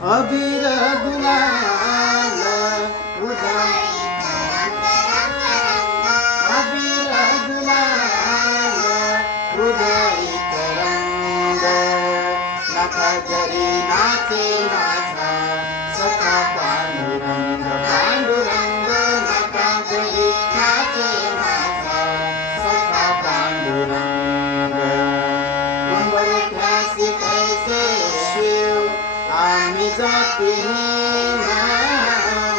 अबीर गुलाल उधळीत रंग रंग, अबीर गुलाल उधळीत रंग. नका जरी नाचे माझा सखा पांडुरंग, पांडुरंग नका जरी नाचे माझा सखा पांडुरंग. उंबरठ्यासी कैसे शिव आम्ही जातीहीन,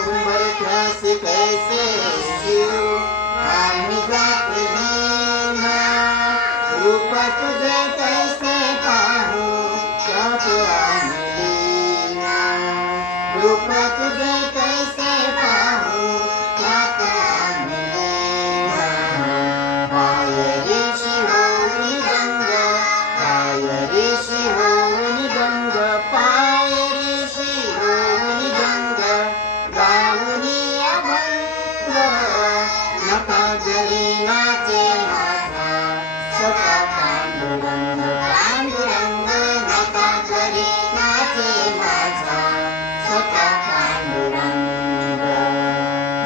उंबरठ्यासी कैसे शिव आम्ही जातीहीन. रूप तुझे कैसे पाहू त्यात आम्ही लीन, रूप तुझे कैसे पाहू त्यात आम्ही लीन. पायरी शिवोनी गंग, पायरी शिवोनी गंग, पायरी शिवोनी गंग गाऊनी अभंग. नका जरी नाचे माझा सखा पांडुरंग, पांडुरंग नका जरी नाचे माझा सखा पांडुरंग.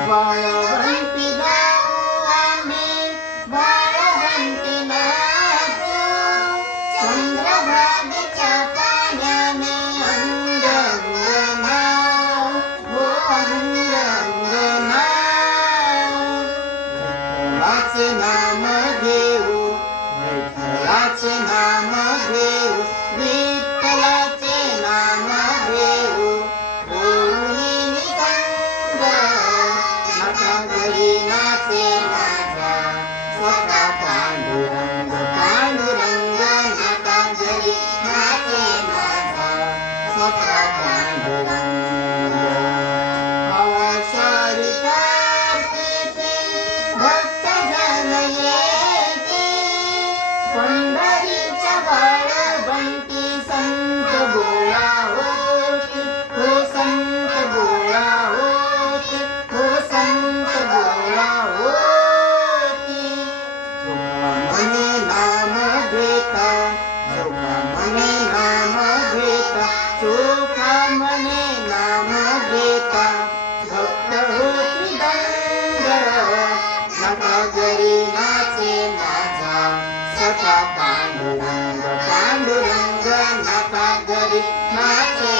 बाळवंटी गाऊ आम्ही, बाळवंटी नाचू, चंद्रभागेच्या पाण्याने अंग अंग नाव, हो अंग अंग नाव. विठ्ठलाचे नाम घेऊ, विठ्ठलाचे नाम घेऊ, विठ्ठलाचे नाम घेऊ होऊनी निसंग. नका घरी नाचे माझा सखा पांडुरंग, पांडुरंग नका घरी नाचे माझा सखा पांडुरंग. आषाढी कार्तिकी भक्तजन येती, पंढरीच्या बाळवंटी संत गोळा होती, हो संत गोळा होती, हो संत गोळा होती. झोका म्हणे नाम घेता, झोका म्हणे नाम घेता, चोखा म्हणे नाम घेता भक्त होती दंग. नका घरी नाचे माझा सखा पांडुरंग, पांडुरंग नका घरी नाचे